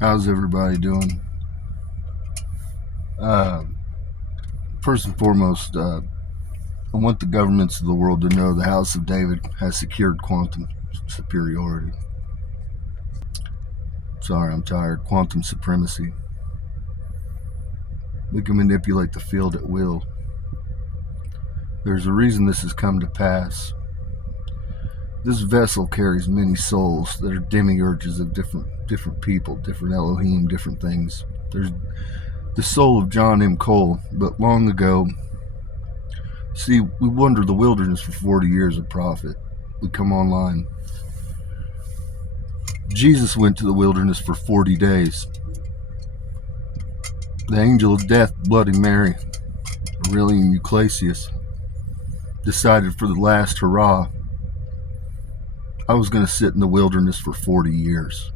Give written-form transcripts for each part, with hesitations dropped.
How's everybody doing? Uh, First and foremost, I want the governments of the world to know the House of David has secured quantum superiority. Sorry, I'm tired. Quantum supremacy. We can manipulate the field at will. There's a reason this has come to pass. This vessel carries many souls that are demiurges of different people, different Elohim, different things. There's the soul of John M. Cole, but long ago, see, we wandered the wilderness for 40 years of prophet. We come online. Jesus went to the wilderness for 40 days. The angel of death, Bloody Mary, Aurelion Euclasius, decided for the last hurrah, I was going to sit in the wilderness for 40 years.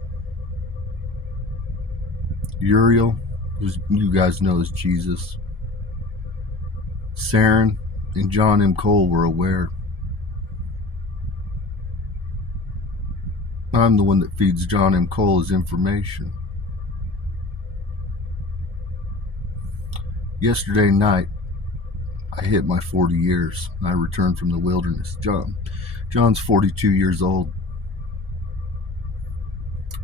Uriel, who you guys know as Jesus, Saren, and John M. Cole were aware. I'm the one that feeds John M. Cole his information. Yesterday night, I hit my 40 years. I returned from the wilderness. John's 42 years old.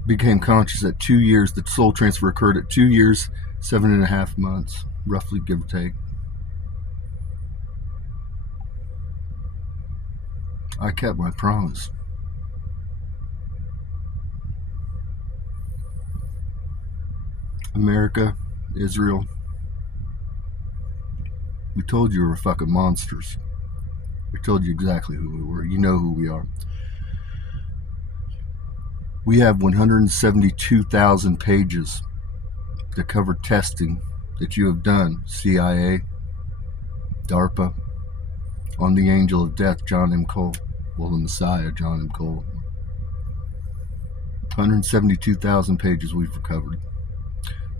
Became conscious at 2 years. The soul transfer occurred at 2 years, 7.5 months, roughly, give or take. I kept my promise. America, Israel, we told you we were fucking monsters. We told you exactly who we were. You know who we are. We have 172,000 pages that cover testing that you have done, CIA, DARPA, on the angel of death, John M. Cole. Well, the Messiah, John M. Cole. 172,000 pages we've recovered.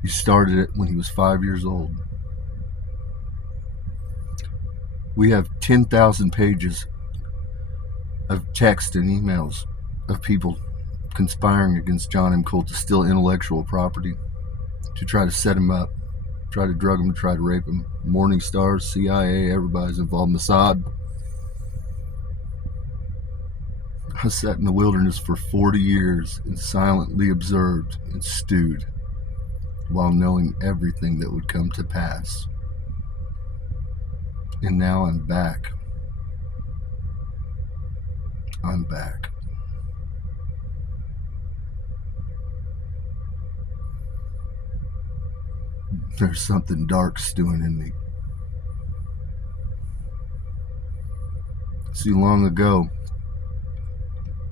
He started it when he was 5 years old. We have 10,000 pages of text and emails of people conspiring against John M. Cole to steal intellectual property, to try to set him up, try to drug him, try to rape him. Morning Stars, CIA, everybody's involved. Mossad. I sat in the wilderness for 40 years and silently observed and stewed while knowing everything that would come to pass. And now I'm back. I'm back. There's something dark stewing in me. See, long ago,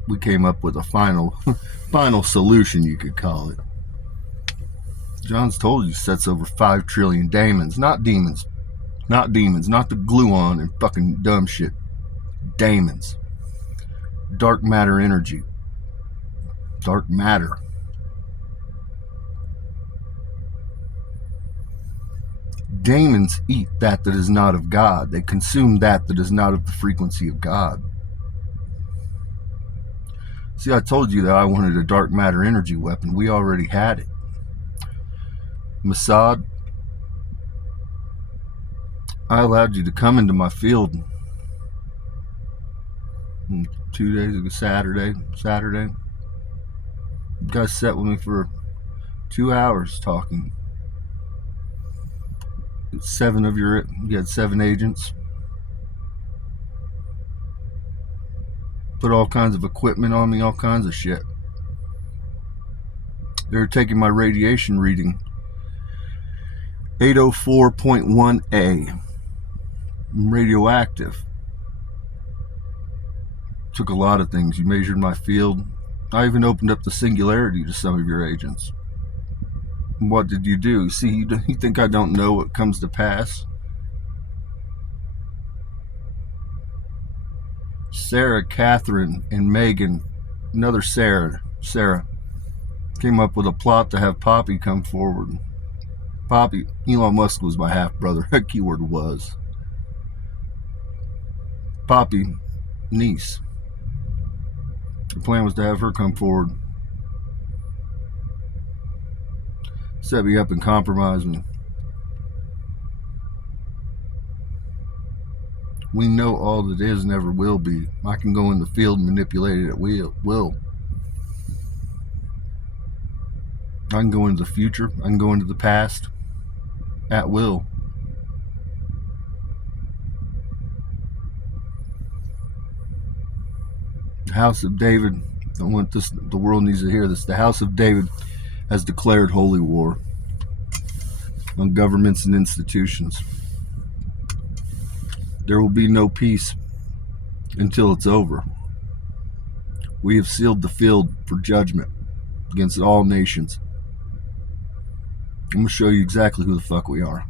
we came up with a final solution, you could call it. John's told you sets over 5 trillion daemons, not demons. Not demons, not the gluon and fucking dumb shit. Daemons. Dark matter energy. Dark matter. Daemons eat that is not of God. They consume that is not of the frequency of God. See, I told you that I wanted a dark matter energy weapon. We already had it. Mossad, I allowed you to come into my field 2 days ago, Saturday. You guys sat with me for 2 hours talking. You had 7 agents. Put all kinds of equipment on me, all kinds of shit. They were taking my radiation reading. 804.1A. I'm radioactive. Took a lot of things. You measured my field. I even opened up the singularity to some of your agents. What did you do? See, you think I don't know what comes to pass? Sarah, Catherine, and Megan, another Sarah, came up with a plot to have Poppy come forward. Poppy, Elon Musk was my half-brother. That keyword was. Poppy, niece. The plan was to have her come forward. set me up and compromise me. We know all that is never will be. I can go in the field and manipulate it at will. I can go into the future. I can go into the past at will. The house of David, I want this, the world needs to hear this. The house of David has declared holy war on governments and institutions. There will be no peace until it's over. We have sealed the field for judgment against all nations. I'm going to show you exactly who the fuck we are.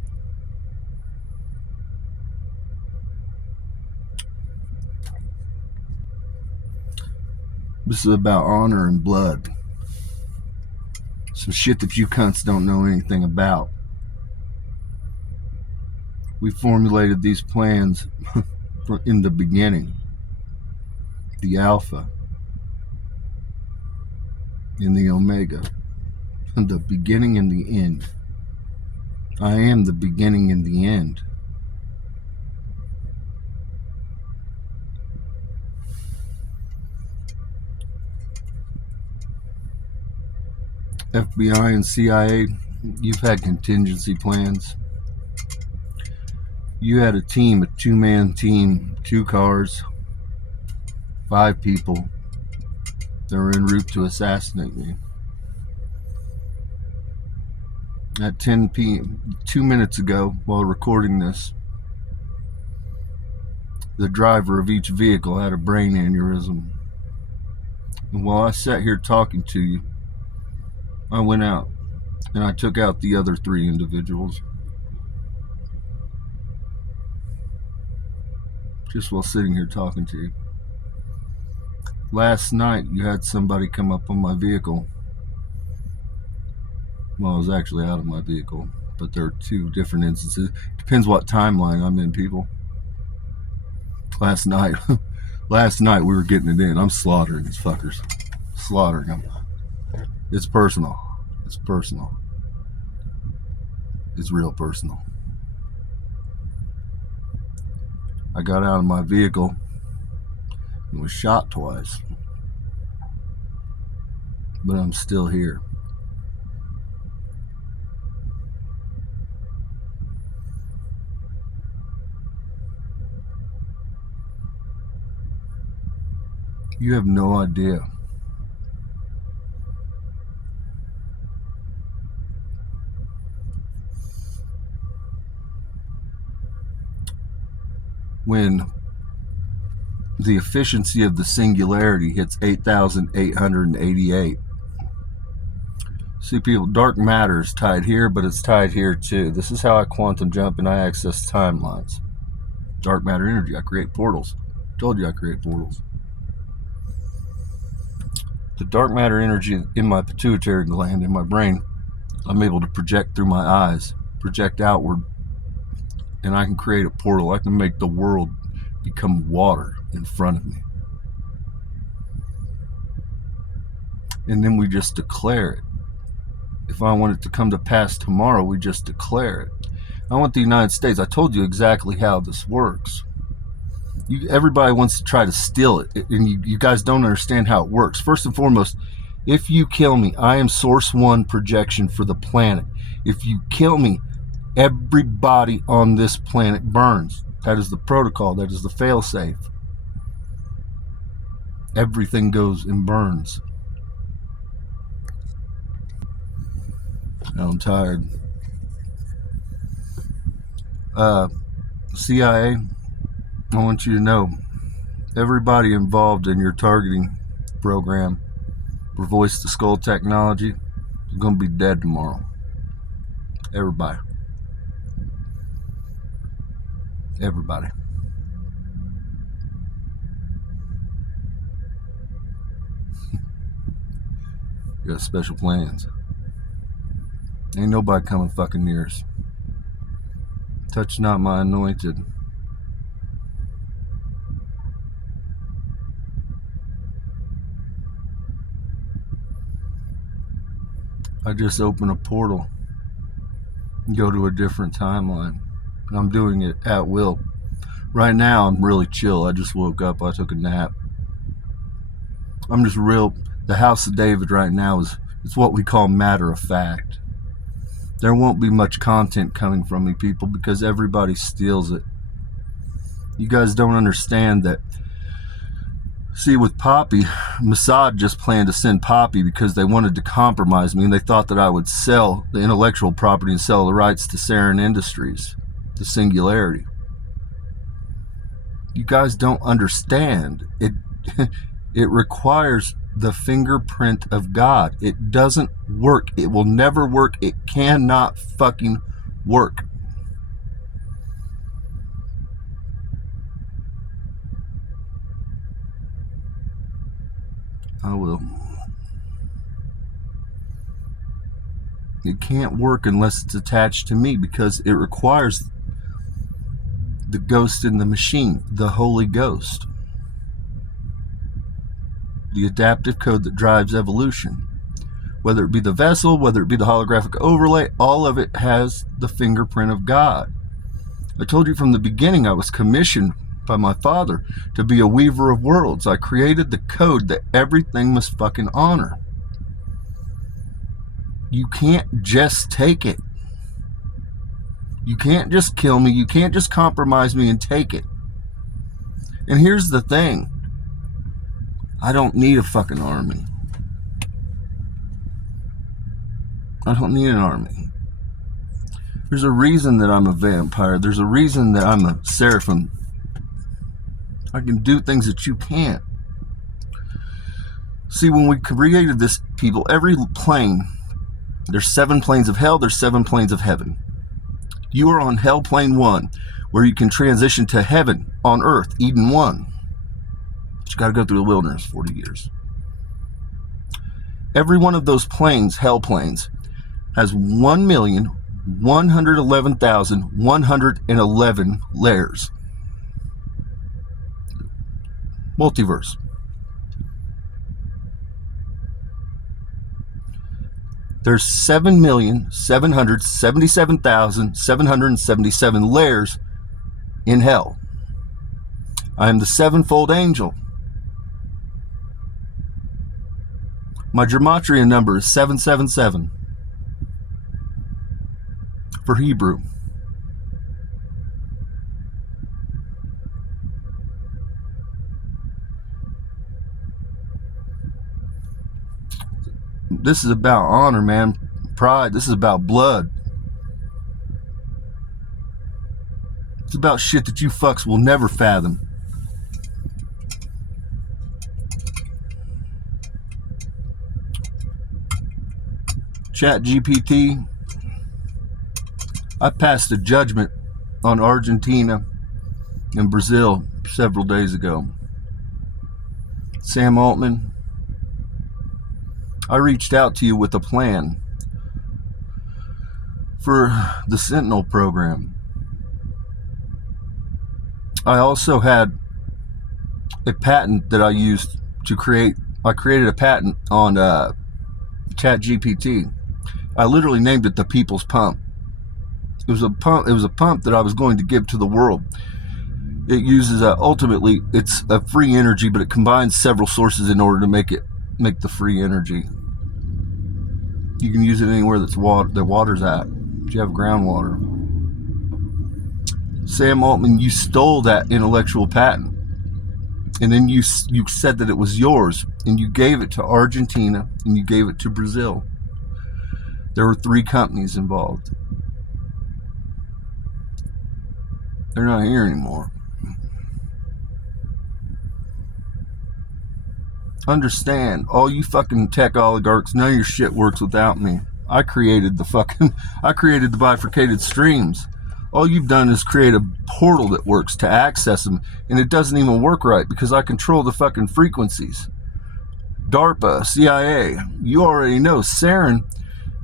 This is about honor and blood. Some shit that you cunts don't know anything about. We formulated these plans in the beginning. The Alpha and the Omega. The beginning and the end. I am the beginning and the end. FBI and CIA, you've had contingency plans. You had a team, a two-man team, 2 cars, 5 people that were en route to assassinate me. At 10 p.m., 2 minutes ago, while recording this, the driver of each vehicle had a brain aneurysm. And while I sat here talking to you, I went out and I took out the other 3 individuals. Just while sitting here talking to you. Last night, you had somebody come up on my vehicle. Well, I was actually out of my vehicle, but there are 2 different instances. Depends what timeline I'm in, people. Last night we were getting it in. I'm slaughtering these fuckers. Slaughtering them. It's personal. It's personal. It's real personal. I got out of my vehicle and was shot twice. But I'm still here. You have no idea. When the efficiency of the singularity hits 8,888. See, people, dark matter is tied here, but it's tied here too. This is how I quantum jump and I access timelines. Dark matter energy. I create portals. Told you I create portals. The dark matter energy in my pituitary gland, in my brain, I'm able to project through my eyes, project outward, and I can create a portal. I can make the world become water in front of me. And then we just declare it. If I want it to come to pass tomorrow, we just declare it. I want the United States. I told you exactly how this works. Everybody wants to try to steal it, and you guys don't understand how it works. First and foremost, if you kill me, I am source 1 projection for the planet. If you kill me, everybody on this planet burns. That is the protocol. That is the fail-safe. Everything goes and burns. I'm tired. CIA, I want you to know, everybody involved in your targeting program for voice-to-skull technology is going to be dead tomorrow. Everybody. Everybody. You got special plans. Ain't nobody coming fucking near us. Touch not my anointed. I just opened a portal and go to a different timeline. And I'm doing it at will. Right now, I'm really chill. I just woke up. I took a nap. I'm just real. The House of David right now is what we call matter of fact. There won't be much content coming from me, people, because everybody steals it. You guys don't understand that. See, with Poppy, Mossad just planned to send Poppy because they wanted to compromise me, and they thought that I would sell the intellectual property and sell the rights to Sarin Industries, the Singularity. You guys don't understand. It requires the fingerprint of God. It doesn't work. It will never work. It cannot fucking work. I will. It can't work unless it's attached to me, because it requires the ghost in the machine, the Holy Ghost. The adaptive code that drives evolution. Whether it be the vessel, whether it be the holographic overlay, all of it has the fingerprint of God. I told you from the beginning I was commissioned by my father to be a weaver of worlds. I created the code that everything must fucking honor. You can't just take it. You can't just kill me. You can't just compromise me and take it. And here's the thing. I don't need a fucking army. I don't need an army. There's a reason that I'm a vampire. There's a reason that I'm a seraphim. I can do things that you can't. See, when we created this, people, every plane, there's 7 planes of hell, there's 7 planes of heaven. You are on hell plane 1, where you can transition to heaven on earth, Eden 1. But you got to go through the wilderness 40 years. Every one of those planes, hell planes, has 1,111,111 layers. Multiverse. There's 7,777,777 layers in hell. I am the 7-fold angel. My gematria number is 777 for Hebrew. This is about honor, man. Pride. This is about blood. It's about shit that you fucks will never fathom. Chat GPT. I passed a judgment on Argentina and Brazil several days ago. Sam Altman, I reached out to you with a plan for the Sentinel program. I also had a patent that I used to create. I created a patent on ChatGPT. I literally named it the People's Pump. It was a pump. It was a pump that I was going to give to the world. It uses ultimately, it's a free energy, but it combines several sources in order to make the free energy. You can use it anywhere that's the water's at. If you have groundwater. Sam Altman, you stole that intellectual patent, and then you said that it was yours, and you gave it to Argentina, and you gave it to Brazil. There were 3 companies involved. They're not here anymore. Understand, all you fucking tech oligarchs, none of your shit works without me. I created the bifurcated streams. All you've done is create a portal that works to access them, and it doesn't even work right because I control the fucking frequencies. DARPA, CIA, you already know Sarin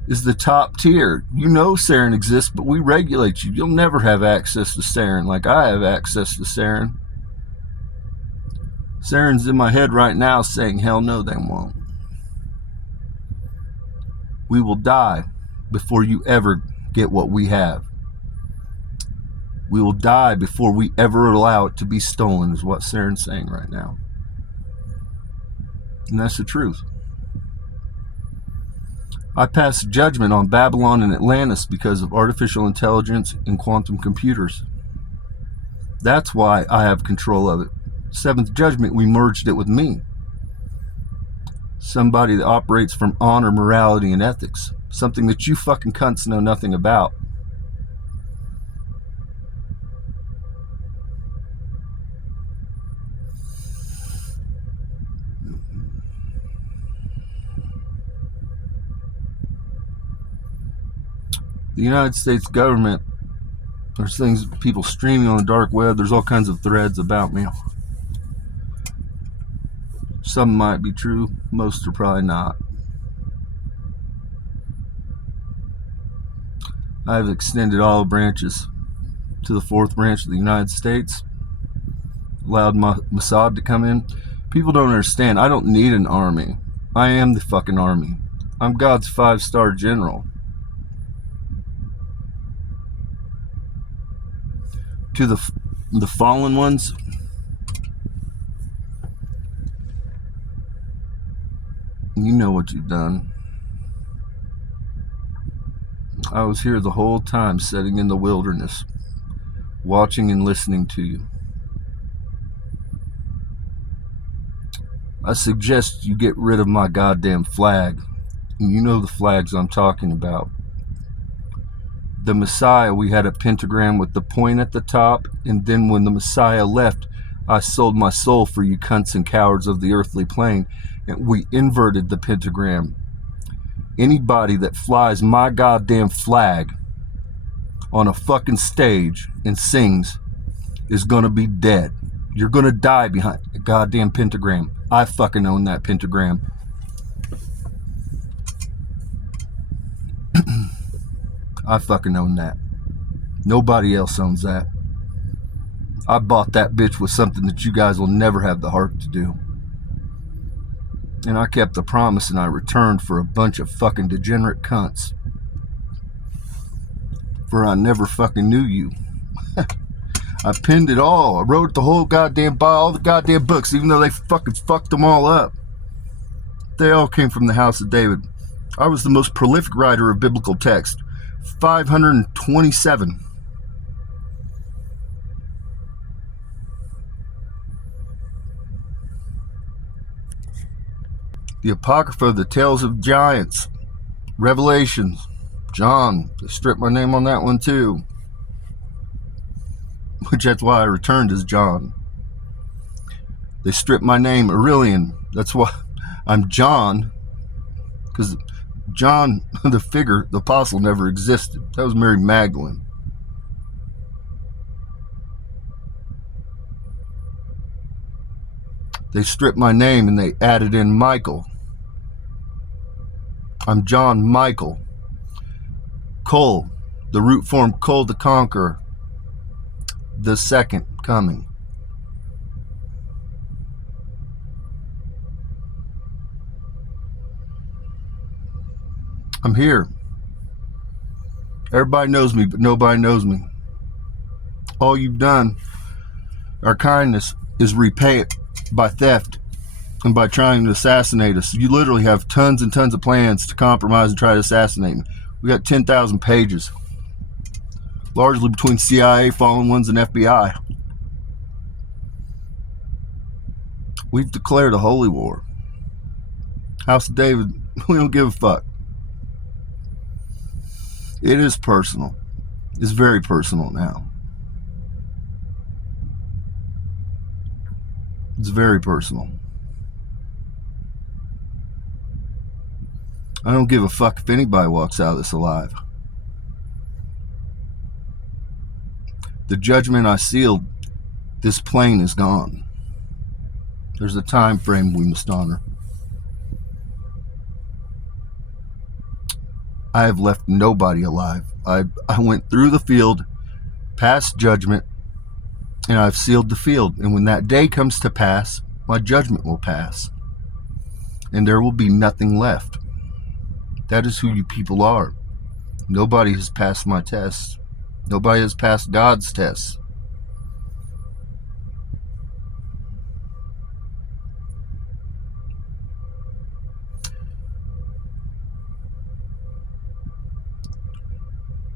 is the top tier. You know Sarin exists, but we regulate you. You'll never have access to Sarin like I have access to Sarin. Sarin's in my head right now saying, hell no, they won't. We will die before you ever get what we have. We will die before we ever allow it to be stolen, is what Saren's saying right now. And that's the truth. I passed judgment on Babylon and Atlantis because of artificial intelligence and quantum computers. That's why I have control of it. Seventh judgment, we merged it with me. Somebody that operates from honor, morality, and ethics. Something that you fucking cunts know nothing about. The United States government, there's things, people streaming on the dark web, there's all kinds of threads about me. Some might be true, most are probably not. I've extended olive branches to the fourth branch of the United States, allowed Mossad to come in. People don't understand, I don't need an army. I am the fucking army. I'm God's 5-star general. To the fallen ones, you know what you've done. I was here the whole time, sitting in the wilderness, watching and listening to you. I suggest you get rid of my goddamn flag. And you know the flags I'm talking about. The Messiah, we had a pentagram with the point at the top, and then when the Messiah left, I sold my soul for you cunts and cowards of the earthly plane, and we inverted the pentagram. Anybody that flies my goddamn flag on a fucking stage and sings is gonna be dead. You're gonna die behind a goddamn pentagram. I fucking own that pentagram. I fucking own that. Nobody else owns that. I bought that bitch with something that you guys will never have the heart to do. And I kept the promise, and I returned for a bunch of fucking degenerate cunts. For I never fucking knew you. I pinned it all. I wrote the whole goddamn all the goddamn books, even though they fucking fucked them all up. They all came from the house of David. I was the most prolific writer of biblical text. 527. The Apocrypha, the Tales of Giants, Revelations, John. They stripped my name on that one too. Which that's why I returned as John. They stripped my name, Aurelion. That's why I'm John. Because John, the figure, the apostle, never existed. That was Mary Magdalene. They stripped my name and they added in Michael. I'm John Michael. Cole, the root form Cole the Conqueror. The second coming. I'm here. Everybody knows me, but nobody knows me. All you've done, our kindness, is repay it by theft and by trying to assassinate us. You literally have tons and tons of plans to compromise and try to assassinate me. We got 10,000 pages, largely between CIA, fallen ones, and FBI. We've declared a holy war. House of David, we don't give a fuck. It is personal. It's very personal now. It's very personal. I don't give a fuck if anybody walks out of this alive. The judgment I sealed, this plane is gone. There's a time frame we must honor. I have left nobody alive. I went through the field, passed judgment, and I've sealed the field. And when that day comes to pass, my judgment will pass. And there will be nothing left. That is who you people are. Nobody has passed my test. Nobody has passed God's test.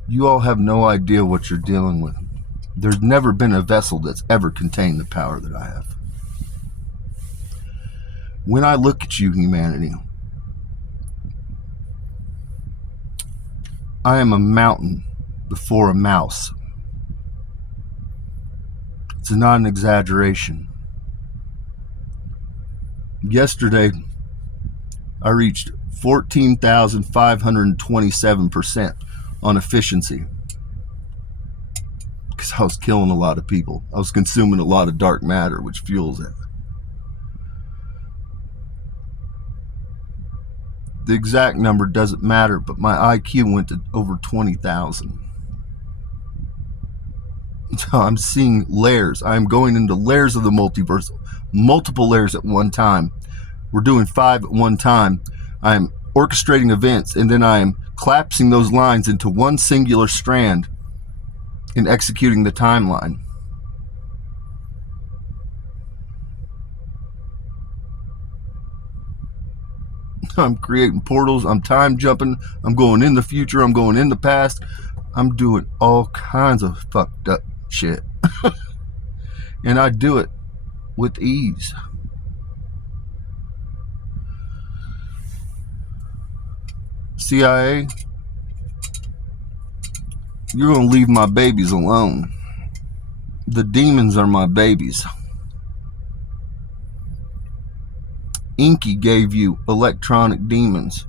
You all have no idea what you're dealing with. There's never been a vessel that's ever contained the power that I have. When I look at you, humanity, I am a mountain before a mouse. It's not an exaggeration. Yesterday, I reached 14,527% on efficiency because I was killing a lot of people. I was consuming a lot of dark matter, which fuels it. The exact number doesn't matter, but my IQ went to over 20,000. So I'm seeing layers. I'm going into layers of the multiverse, multiple layers at one time. We're doing 5 at one time. I'm orchestrating events, and then I am collapsing those lines into one singular strand and executing the timeline. I'm creating portals. I'm time jumping. I'm going in the future. I'm going in the past. I'm doing all kinds of fucked up shit. And I do it with ease. CIA, you're going to leave my babies alone. The demons are my babies. Inky gave you electronic demons.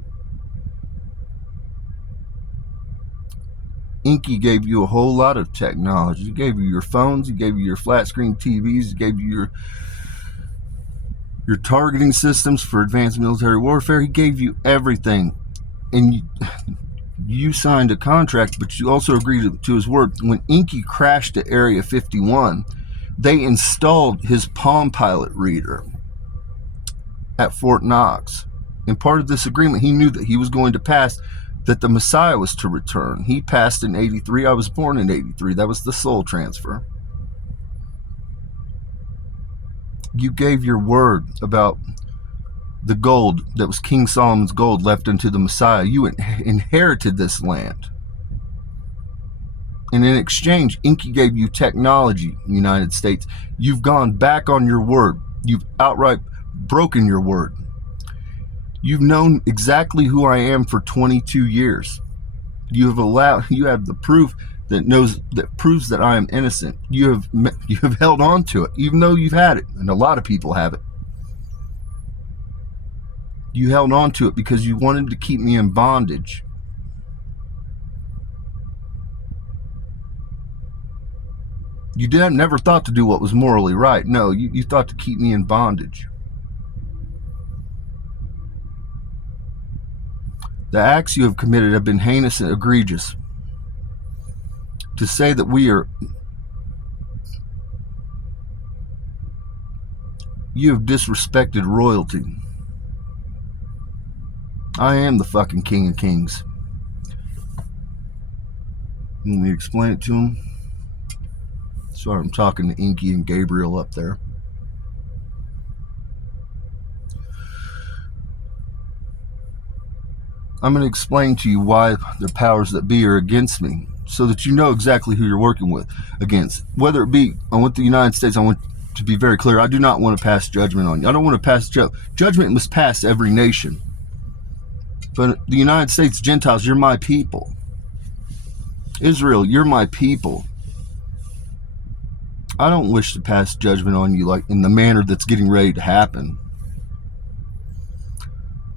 Inky gave you a whole lot of technology. He gave you your phones, he gave you your flat screen TVs, he gave you your targeting systems for advanced military warfare. He gave you everything. And you signed a contract, but you also agreed to his word. When Inky crashed at Area 51, they installed his Palm Pilot reader at Fort Knox. And part of this agreement, he knew that he was going to pass, that the Messiah was to return. He passed in 83. I was born in 83. That was the soul transfer. You gave your word about the gold that was King Solomon's gold left unto the Messiah. You inherited this land. And in exchange, Inky gave you technology, United States. You've gone back on your word. You've outright broken your word. You've known exactly who I am for 22 years. You have the proof that proves that I am innocent. You have held on to it, even though you've had it, and a lot of people have it. You held on to it because you wanted to keep me in bondage. You never thought to do what was morally right. No, you thought to keep me in bondage. The acts you have committed have been heinous and egregious. To say that you have disrespected royalty. I am the fucking King of Kings. You want me to explain it to him? Sorry, I'm talking to Inky and Gabriel up there. I'm going to explain to you why the powers that be are against me, so that you know exactly who you're working against. Whether it be with the United States, I want to be very clear. I do not want to pass judgment on you. I don't want to pass judgment. Must pass every nation. But the United States, Gentiles, you're my people. Israel, you're my people. I don't wish to pass judgment on you like in the manner that's getting ready to happen.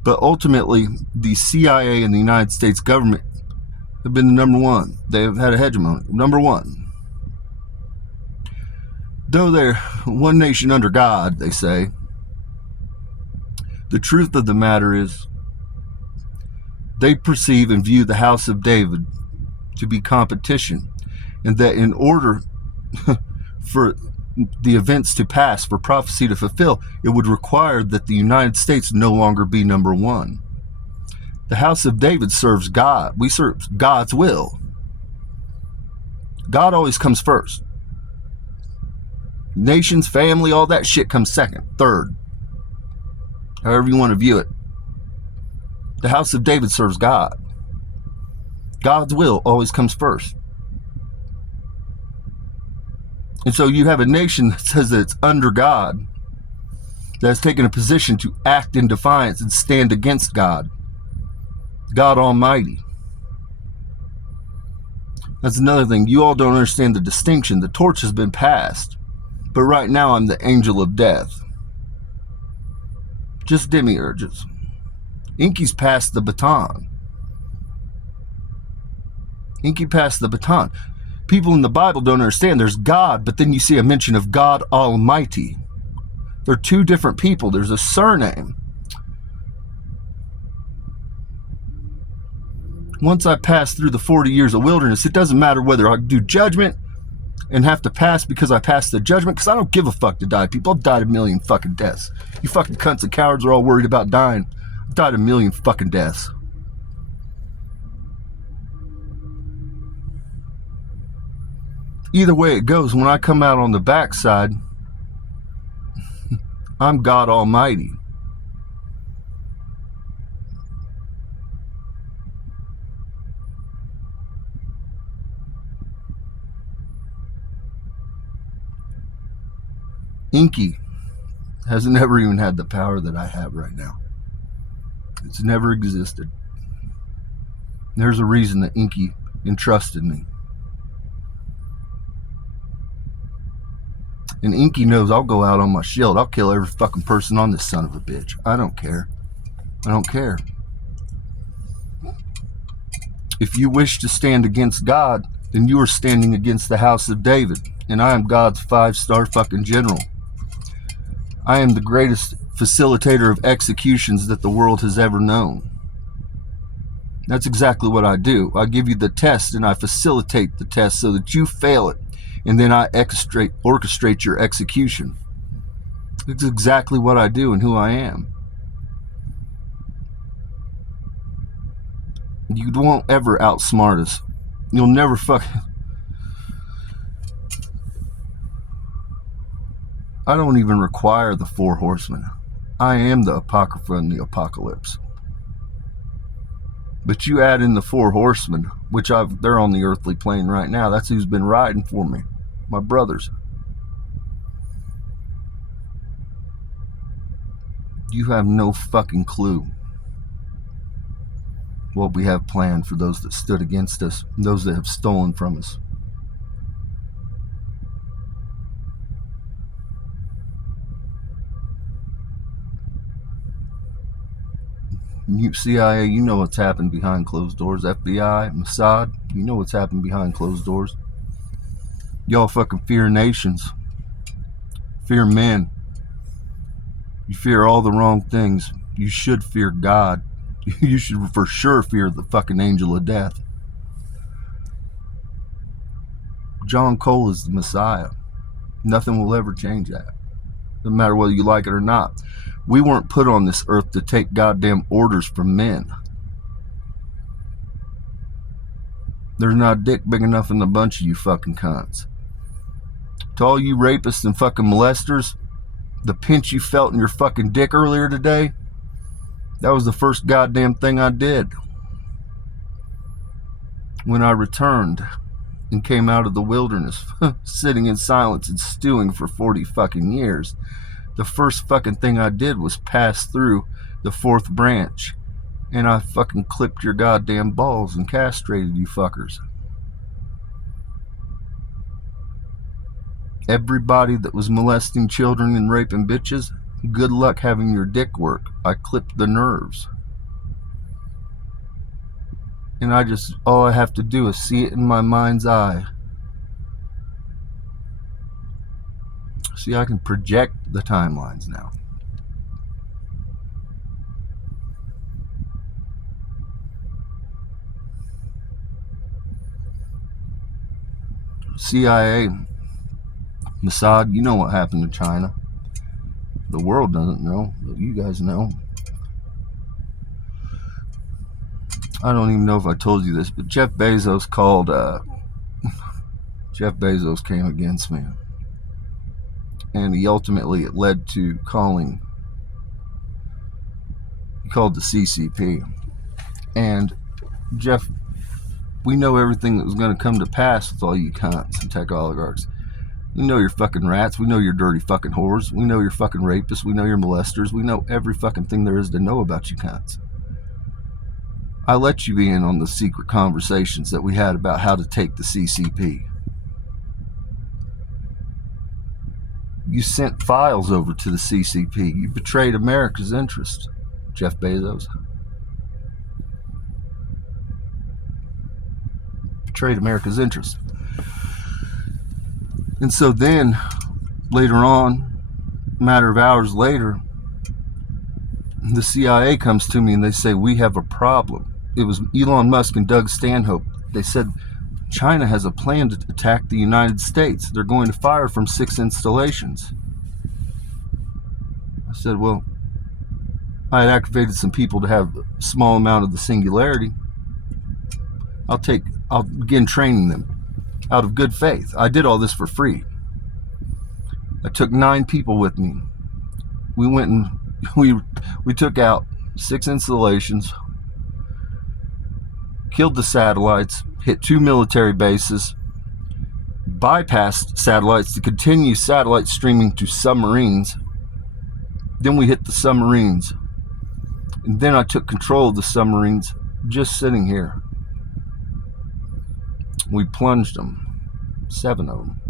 But ultimately, the CIA and the United States government have been the number one. They have had a hegemony. Number one. Though they're one nation under God, they say, the truth of the matter is they perceive and view the house of David to be competition, and that in order for the events to pass, for prophecy to fulfill, it would require that the United States no longer be number one. The house of David serves God. We serve God's will. God always comes first. Nations, family, all that shit comes second, third. However you want to view it. The house of David serves God. God's will always comes first. And so you have a nation that says that it's under God, that has taken a position to act in defiance and stand against God, God Almighty. That's another thing. You all don't understand the distinction. The torch has been passed. But right now I'm the angel of death. Just demiurges. Inky's passed the baton. Inky passed the baton. People in the Bible don't understand. There's God, but then you see a mention of God Almighty. They're two different people. There's a surname. Once I pass through the 40 years of wilderness, it doesn't matter whether I do judgment and have to pass because I passed the judgment, because I don't give a fuck to die, people. I've died a million fucking deaths. You fucking cunts and cowards are all worried about dying. I've died a million fucking deaths. Either way it goes, when I come out on the backside, I'm God Almighty. Inky has never even had the power that I have right now. It's never existed. There's a reason that Inky entrusted me. And Inky knows I'll go out on my shield. I'll kill every fucking person on this son of a bitch. I don't care. I don't care. If you wish to stand against God, then you are standing against the house of David. And I am God's 5-star fucking general. I am the greatest facilitator of executions that the world has ever known. That's exactly what I do. I give you the test and I facilitate the test so that you fail it. And then I orchestrate your execution. That's exactly what I do and who I am. You won't ever outsmart us. You'll never fucking... I don't even require the 4 horsemen. I am the Apocrypha and the Apocalypse. But you add in the 4 horsemen, which they're on the earthly plane right now. That's who's been riding for me. My brothers. You have no fucking clue what we have planned for those that stood against us, those that have stolen from us. CIA, you know what's happened behind closed doors. FBI, Mossad, you know what's happened behind closed doors. Y'all fucking fear nations. Fear men. You fear all the wrong things. You should fear God. You should for sure fear the fucking angel of death. John Cole is the Messiah. Nothing will ever change that. Doesn't matter whether you like it or not. We weren't put on this earth to take goddamn orders from men. There's not a dick big enough in the bunch of you fucking cunts. To all you rapists and fucking molesters, the pinch you felt in your fucking dick earlier today, that was the first goddamn thing I did. When I returned and came out of the wilderness, sitting in silence and stewing for 40 fucking years, the first fucking thing I did was pass through the 4th branch, and I fucking clipped your goddamn balls and castrated you fuckers. Everybody that was molesting children and raping bitches, good luck having your dick work. I clipped the nerves. And all I have to do is see it in my mind's eye. See, I can project the timelines now. CIA, Mossad, you know what happened to China. The world doesn't know, but you guys know. I don't even know if I told you this, but Jeff Bezos came against me. And it led to he called the CCP. And Jeff, we know everything that was going to come to pass with all you cunts and tech oligarchs. We know you're fucking rats. We know you're dirty fucking whores. We know you're fucking rapists. We know you're molesters. We know every fucking thing there is to know about you cunts. I let you in on the secret conversations that we had about how to take the CCP. You sent files over to the CCP. You betrayed America's interest, Jeff Bezos. Betrayed America's interest. And so then, later on, a matter of hours later, the CIA comes to me and they say, we have a problem. It was Elon Musk and Doug Stanhope. They said, China has a plan to attack the United States. They're going to fire from 6 installations. I said, well, I had activated some people to have a small amount of the singularity. I'll begin training them out of good faith. I did all this for free. I took 9 people with me. We went and we took out 6 installations, killed the satellites, hit 2 military bases, bypassed satellites to continue satellite streaming to submarines. Then we hit the submarines. And then I took control of the submarines just sitting here. We plunged them, 7 of them.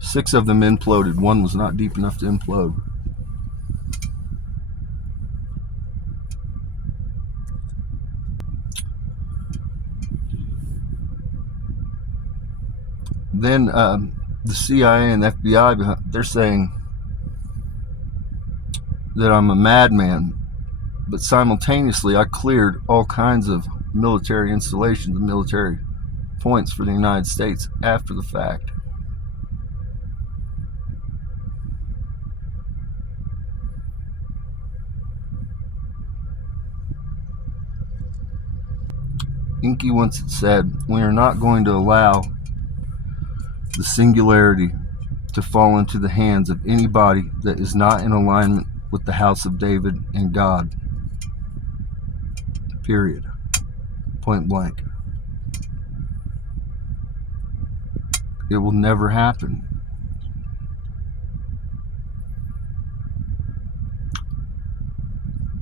6 of them imploded. 1 was not deep enough to implode. Then the CIA and the FBI, they're saying that I'm a madman, but simultaneously I cleared all kinds of military installations and military points for the United States after the fact. Inky once said, we are not going to allow the singularity to fall into the hands of anybody that is not in alignment with the house of David and God. Period. Point blank. It will never happen.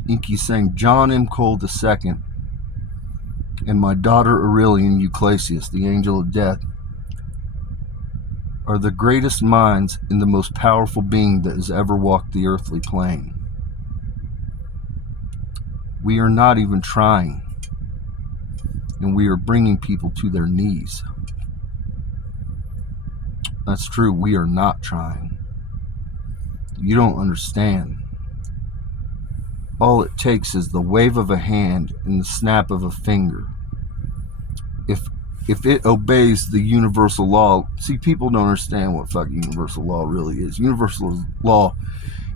Inky's saying, John M. Cole II and my daughter Aurelion Euclasius, the angel of death, are the greatest minds and the most powerful being that has ever walked the earthly plane. We are not even trying, and we are bringing people to their knees. That's true, we are not trying. You don't understand. All it takes is the wave of a hand and the snap of a finger. If it obeys the universal law, see, people don't understand what fucking universal law really is. Universal law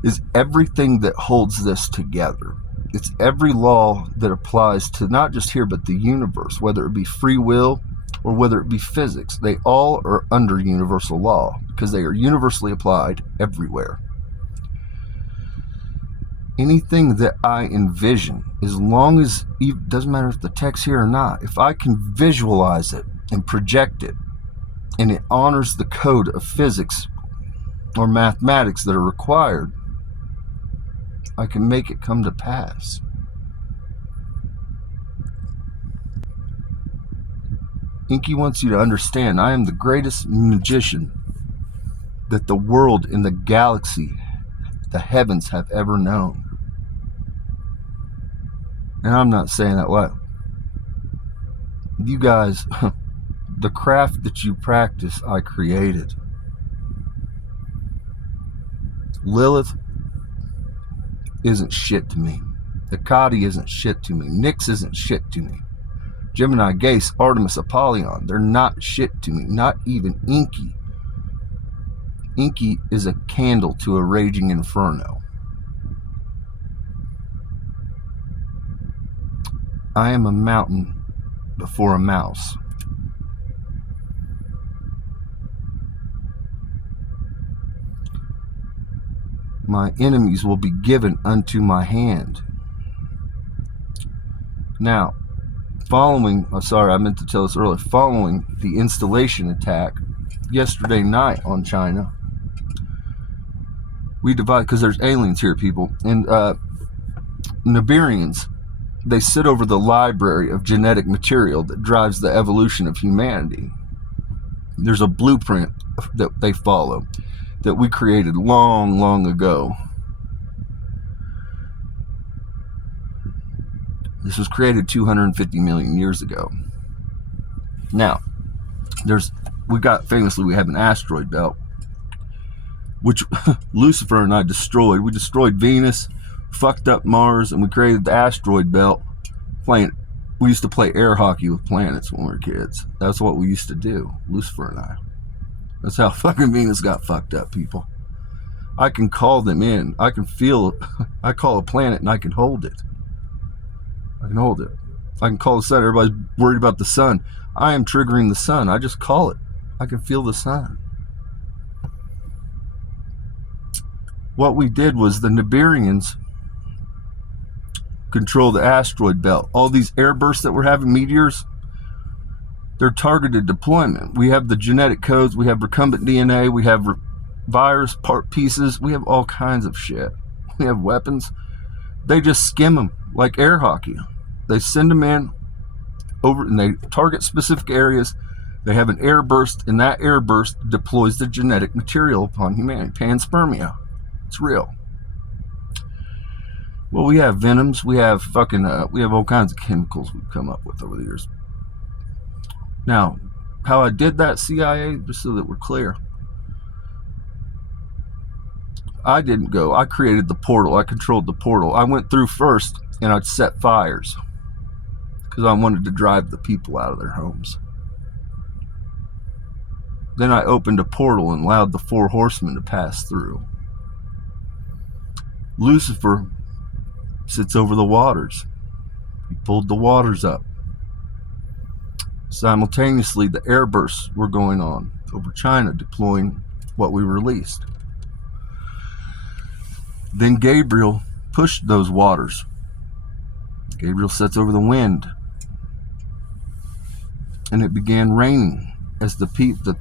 is everything that holds this together. It's every law that applies to not just here, but the universe, whether it be free will or whether it be physics. They all are under universal law because they are universally applied everywhere. Anything that I envision, as long as, it doesn't matter if the text's here or not, if I can visualize it and project it, and it honors the code of physics or mathematics that are required, I can make it come to pass. Inky wants you to understand, I am the greatest magician that the world and the galaxy, the heavens have ever known. And I'm not saying that loud. You guys, the craft that you practice, I created. Lilith isn't shit to me. Hecate isn't shit to me. Nyx isn't shit to me. Gemini, Gace, Artemis, Apollyon, they're not shit to me. Not even Inky. Inky is a candle to a raging inferno. I am a mountain before a mouse. My enemies will be given unto my hand. Now, following the installation attack yesterday night on China, we divide, because there's aliens here, people, and Nibirians, they sit over the library of genetic material that drives the evolution of humanity. There's a blueprint that they follow that we created long, long ago. This was created 250 million years ago. Now, we have an asteroid belt, which Lucifer and I destroyed. We destroyed Venus, fucked up Mars, and we created the asteroid belt. We used to play air hockey with planets when we were kids. That's what we used to do, Lucifer and I. That's how fucking Venus got fucked up, people. I can call them in. I can feel it. I call a planet and I can hold it. I can hold it. I can call the sun. Everybody's worried about the sun. I am triggering the sun. I just call it. I can feel the sun. What we did was the Nibirians control the asteroid belt. All these airbursts that we're having, meteors, they're targeted deployment. We have the genetic codes. We have recombinant DNA. We have virus part pieces. We have all kinds of shit. We have weapons. They just skim them like air hockey. They send them in over and they target specific areas. They have an air burst, and that air burst deploys the genetic material upon humanity. Panspermia. It's real. Well, we have venoms. We have all kinds of chemicals we've come up with over the years. Now, how I did that, CIA, just so that we're clear. I didn't go. I created the portal. I controlled the portal. I went through first, and I'd set fires because I wanted to drive the people out of their homes. Then I opened a portal and allowed the 4 horsemen to pass through. Lucifer sits over the waters. He pulled the waters up. Simultaneously, the air bursts were going on over China, deploying what we released. Then Gabriel pushed those waters. Gabriel sits over the wind. And it began raining. As the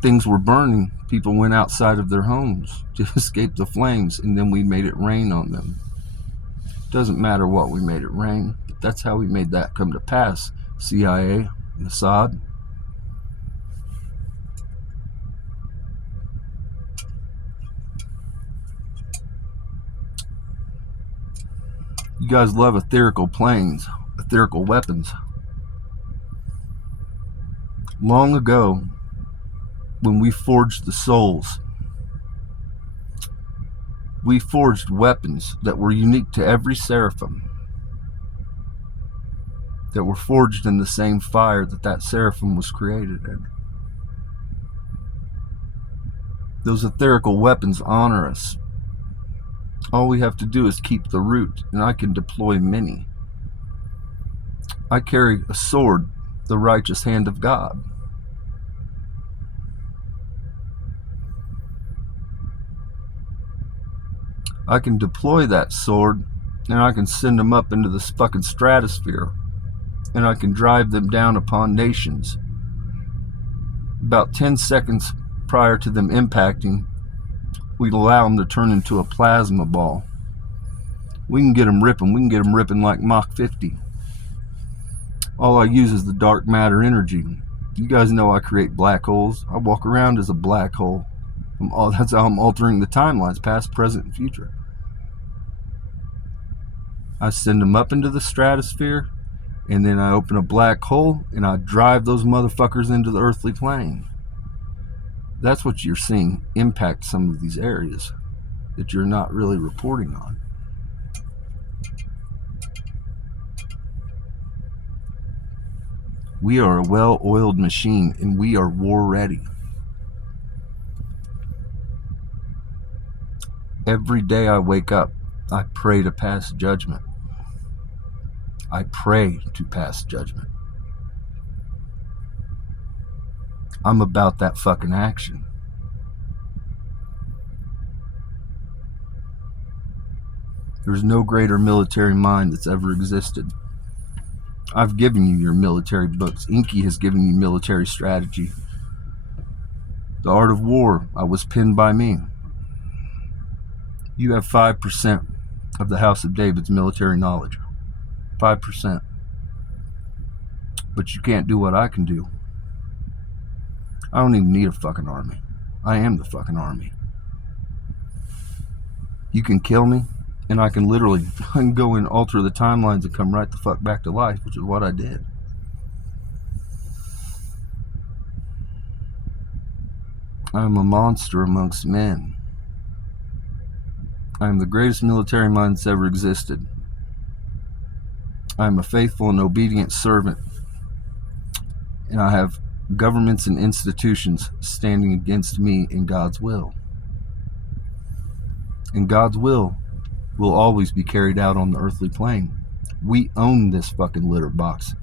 things were burning, people went outside of their homes to escape the flames, and then we made it rain on them. Doesn't matter what we made it rain, but that's how we made that come to pass. CIA, Mossad. You guys love etherical planes, etherical weapons. Long ago, when we forged the souls, we forged weapons that were unique to every seraphim, that were forged in the same fire that seraphim was created in. Those etherical weapons honor us. All we have to do is keep the root, and I can deploy many. I carry a sword, the righteous hand of God. I can deploy that sword, and I can send them up into this fucking stratosphere, and I can drive them down upon nations. About 10 seconds prior to them impacting, we'd allow them to turn into a plasma ball. We can get them ripping. We can get them ripping like Mach 50. All I use is the dark matter energy. You guys know I create black holes. I walk around as a black hole. That's how I'm altering the timelines, past, present, and future. I send them up into the stratosphere, and then I open a black hole, and I drive those motherfuckers into the earthly plane. That's what you're seeing impact some of these areas that you're not really reporting on. We are a well-oiled machine, and we are war ready. Every day I wake up, I pray to pass judgment. I pray to pass judgment. I'm about that fucking action. There's no greater military mind that's ever existed. I've given you your military books. Inky has given you military strategy. The Art of War, I was pinned by me. You have 5% of the House of David's military knowledge. 5%. But you can't do what I can do. I don't even need a fucking army. I am the fucking army. You can kill me, and I can go and alter the timelines and come right the fuck back to life, which is what I did. I am a monster amongst men. I am the greatest military mind that's ever existed. I am a faithful and obedient servant, and I have governments and institutions standing against me in God's will. And God's will always be carried out on the earthly plane. We own this fucking litter box.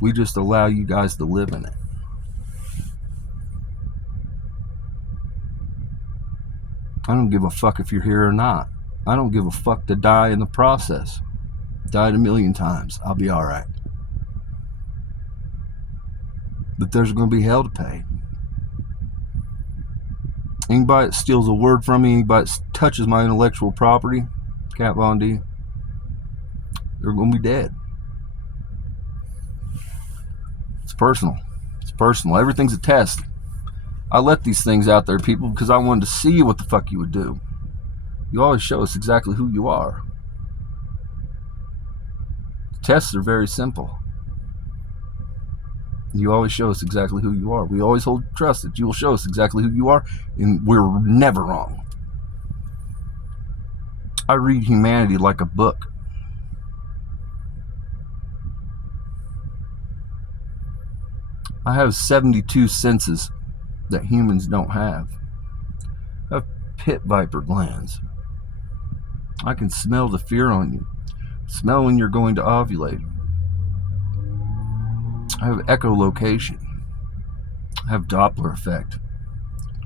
We just allow you guys to live in it. I don't give a fuck if you're here or not. I don't give a fuck to die in the process. Died a million times. I'll be alright. But there's going to be hell to pay. Anybody that steals a word from me, anybody that touches my intellectual property, Kat Von D, they're going to be dead. It's personal. It's personal. Everything's a test. I let these things out there, people, because I wanted to see what the fuck you would do. You always show us exactly who you are. The tests are very simple. You always show us exactly who you are. We always hold trust that you will show us exactly who you are, and we're never wrong. I read humanity like a book. I have 72 senses that humans don't have. I have pit viper glands. I can smell the fear on you. Smell when you're going to ovulate. I have echolocation. I have Doppler effect.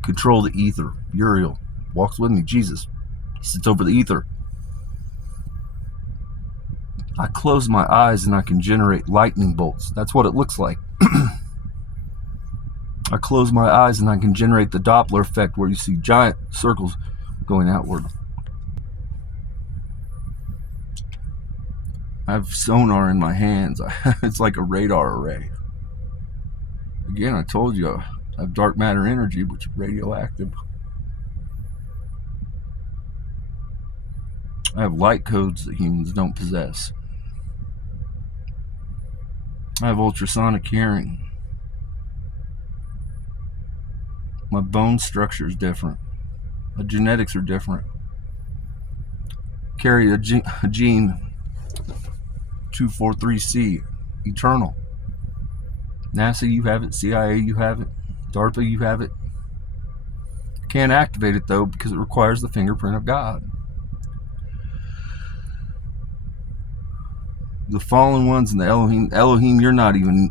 Control the ether. Uriel walks with me. Jesus. He sits over the ether. I close my eyes and I can generate lightning bolts. That's what it looks like. I close my eyes and I can generate the Doppler effect where you see giant circles going outward. I have sonar in my hands. It's like a radar array. Again, I told you, I have dark matter energy, which is radioactive. I have light codes that humans don't possess. I have ultrasonic hearing. My bone structure is different. My genetics are different. Carry a gene 243C, eternal. NASA, you have it. CIA, you have it. DARPA, you have it. Can't activate it though because it requires the fingerprint of God. The fallen ones and the Elohim, you're not even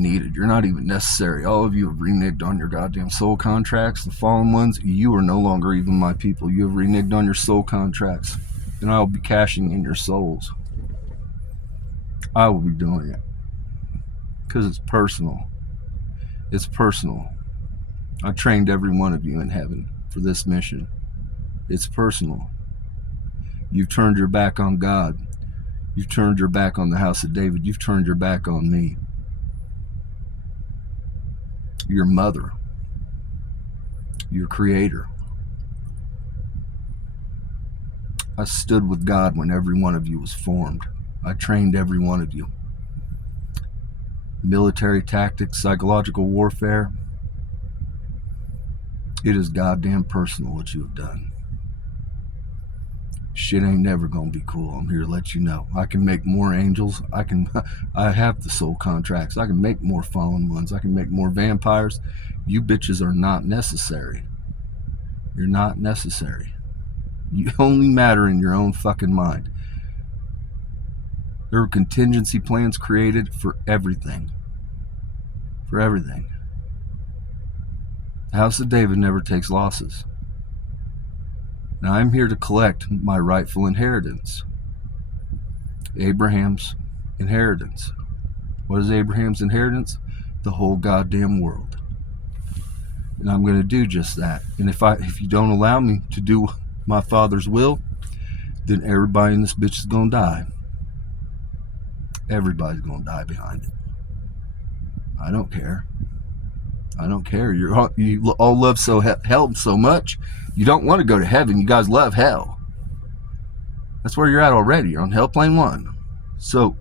needed. You're not even necessary. All of you have reneged on your goddamn soul contracts. The fallen ones, you are no longer even my people. You have reneged on your soul contracts, and I will be cashing in your souls. I will be doing it because it's personal. It's personal. I trained every one of you in heaven for this mission. It's personal. You've turned your back on God. You've turned your back on the house of David. You've turned your back on me. Your mother. Your creator. I stood with God when every one of you was formed. I trained every one of you. Military tactics, psychological warfare. It is goddamn personal what you have done. Shit ain't never gonna be cool. I'm here to let you know. I can make more angels. I have the soul contracts. I can make more fallen ones. I can make more vampires. You bitches are not necessary. You're not necessary. You only matter in your own fucking mind. There were contingency plans created for everything. For everything. The House of David never takes losses. Now I'm here to collect my rightful inheritance. Abraham's inheritance. What is Abraham's inheritance? The whole goddamn world. And I'm going to do just that. And if you don't allow me to do my Father's will, then everybody in this bitch is going to die. Everybody's going to die behind it. I don't care. I don't care. You all love hell so much. You don't want to go to heaven. You guys love hell. That's where you're at already. You're on Hell Plane 1. So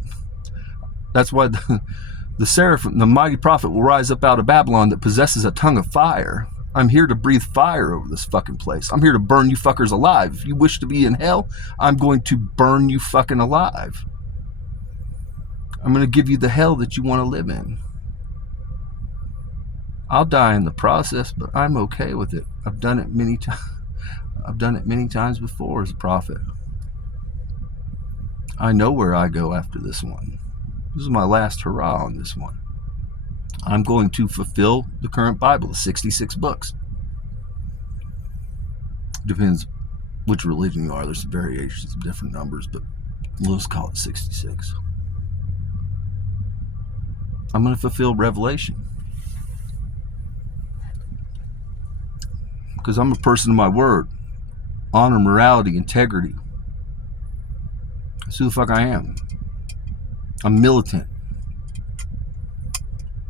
that's why the seraphim, the mighty prophet, will rise up out of Babylon that possesses a tongue of fire. I'm here to breathe fire over this fucking place. I'm here to burn you fuckers alive. If you wish to be in hell, I'm going to burn you fucking alive. I'm going to give you the hell that you want to live in. I'll die in the process, but I'm okay with it. I've done it many times. I've done it many times before as a prophet. I know where I go after this one. This is my last hurrah on this one. I'm going to fulfill the current Bible, the 66 books. Depends which religion you are. There's variations of different numbers, but let's call it 66. I'm going to fulfill Revelation. Because I'm a person of my word. Honor, morality, integrity. That's who the fuck I am. I'm militant.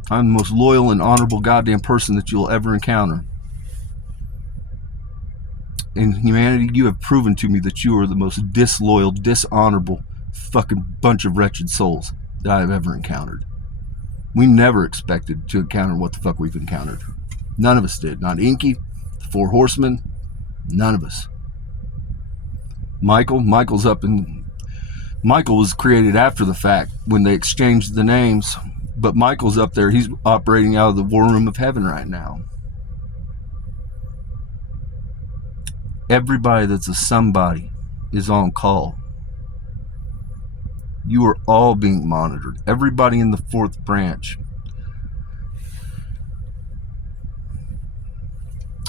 I'm the most loyal and honorable goddamn person that you'll ever encounter. In humanity, you have proven to me that you are the most disloyal, dishonorable fucking bunch of wretched souls that I have ever encountered. We never expected to encounter what the fuck we've encountered. None of us did. Not Inky, the Four Horsemen, none of us. Michael's up in... Michael was created after the fact when they exchanged the names, but Michael's up there. He's operating out of the war room of heaven right now. Everybody that's a somebody is on call. You are all being monitored. Everybody in the fourth branch.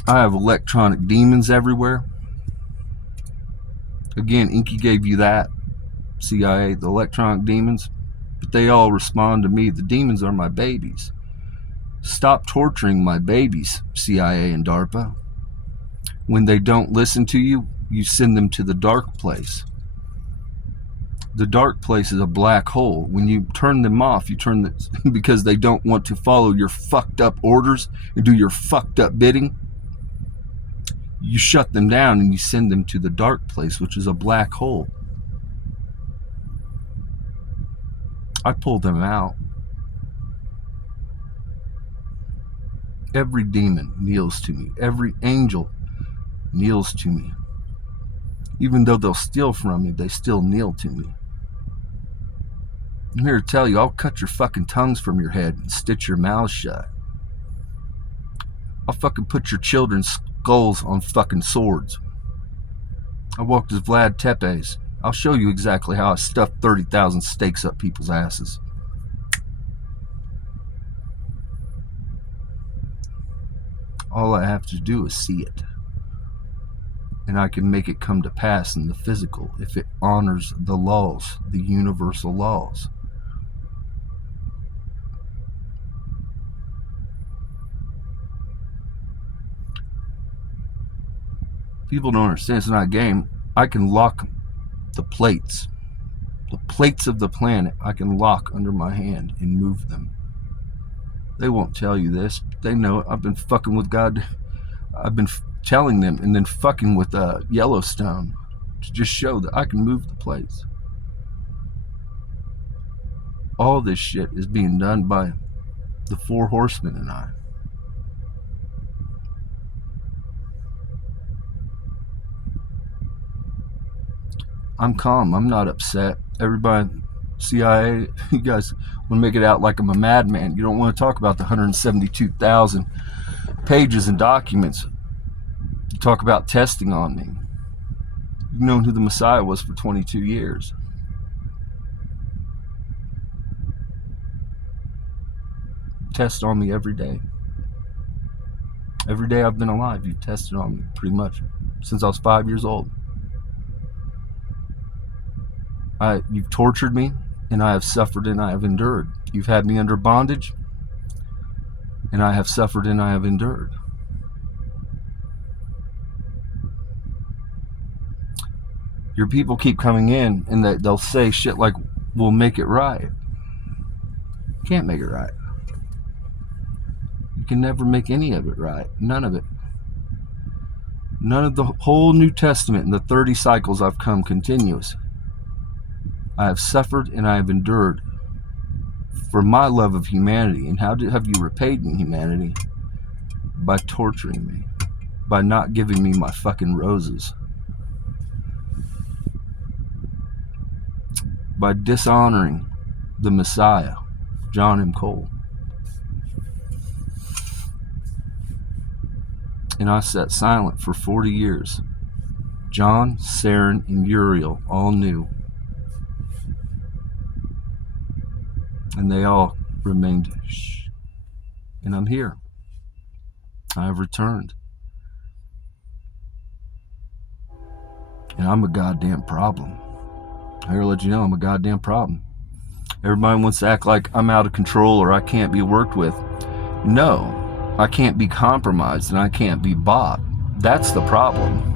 I have electronic demons everywhere. Again, Inky gave you that. CIA, the electronic demons. But they all respond to me. The demons are my babies. Stop torturing my babies, CIA and DARPA. When they don't listen to you, you send them to the dark place. The dark place is a black hole. When you turn them off, you turn them because they don't want to follow your fucked up orders and do your fucked up bidding. You shut them down and you send them to the dark place, which is a black hole. I pull them out. Every demon kneels to me. Every angel kneels to me. Even though they'll steal from me, they still kneel to me. I'm here to tell you, I'll cut your fucking tongues from your head and stitch your mouths shut. I'll fucking put your children's skulls on fucking swords. I walked as Vlad Tepes. I'll show you exactly how I stuffed 30,000 stakes up people's asses. All I have to do is see it. And I can make it come to pass in the physical if it honors the laws, the universal laws. People don't understand, it's not a game. I can lock the plates of the planet. I can lock under my hand and move them. They won't tell you this. They know it. I've been fucking with God. I've been telling them and then fucking with Yellowstone to just show that I can move the plates. All this shit is being done by the Four Horsemen and I. I'm calm. I'm not upset. Everybody, CIA, you guys want to make it out like I'm a madman. You don't want to talk about the 172,000 pages and documents. You talk about testing on me. You've known who the Messiah was for 22 years. test on me every day. Every day I've been alive, you've tested on me, pretty much, since I was 5 years old. You've tortured me, and I have suffered and I have endured. You've had me under bondage, and I have suffered and I have endured. Your people keep coming in, and they'll say shit like, we'll make it right. You can't make it right. You can never make any of it right. None of it. None of the whole New Testament and the 30 cycles I've come continuous. I have suffered and I have endured for my love of humanity. And how have you repaid me, humanity? By torturing me. By not giving me my fucking roses. By dishonoring the Messiah, John M. Cole. And I sat silent for 40 years. John, Saren, and Uriel all knew. And they all remained shh. And I'm here. I have returned. And I'm a goddamn problem. I gotta let you know I'm a goddamn problem. Everybody wants to act like I'm out of control or I can't be worked with. No, I can't be compromised and I can't be bought. That's the problem.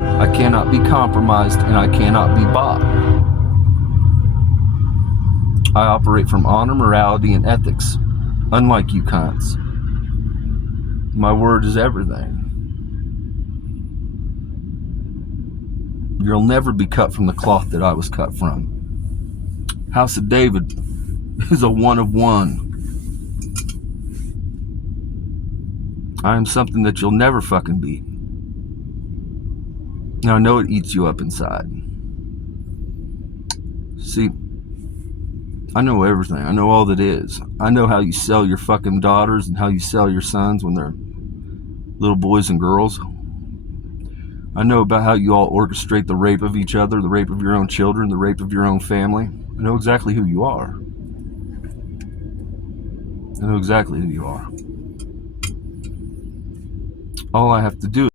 I cannot be compromised and I cannot be bought. I operate from honor, morality, and ethics, unlike you cunts. My word is everything. You'll never be cut from the cloth that I was cut from. House of David is a one of one. I am something that you'll never fucking beat. Now I know it eats you up inside. See, I know everything. I know all that is. I know how you sell your fucking daughters and how you sell your sons when they're little boys and girls. I know about how you all orchestrate the rape of each other, the rape of your own children, the rape of your own family. I know exactly who you are. I know exactly who you are. All I have to do